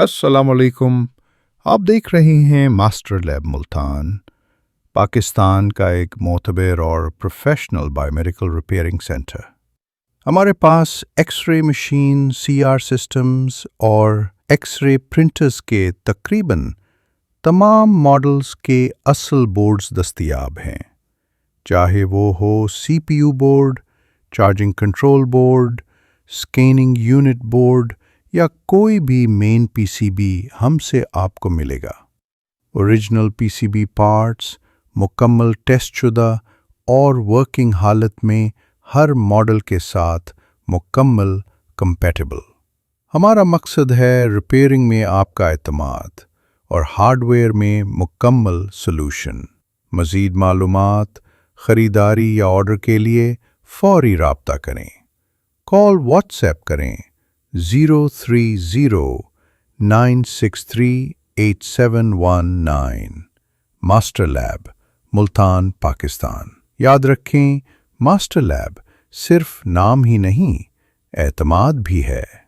अस्सलाम वालेकुम। आप देख रहे हैं मास्टर लैब मुल्तान, पाकिस्तान का एक मोतबर और प्रोफेशनल बायोमेडिकल रिपेयरिंग सेंटर। हमारे पास एक्सरे मशीन, सीआर सिस्टम्स और एक्सरे प्रिंटर्स के तकरीबन तमाम मॉडल्स के असल बोर्ड्स दस्तियाब हैं, चाहे वो हो CPU board, charging control board, scanning unit board या कोई भी मेन पीसीबी हमसे आपको मिलेगा। ओरिजिनल पीसीबी पार्ट्स, मुकम्मल टेस्टशुदा और वर्किंग हालत में हर मॉडल के साथ मुकम्मल कंपैटिबल। हमारा मकसद है रिपेयरिंग में आपका एतमाद और हार्डवेयर में मुकम्मल सॉल्यूशन। मज़ीद मालूमात, ख़रीदारी या ऑर्डर के लिए फौरी रابطہ करें। कॉल व्हाट्सएप करें 030963871 मास्टर लैब मुल्तान पाकिस्तान। याद रखें, मास्टर लैब सिर्फ नाम ही नहीं, एतमाद भी है।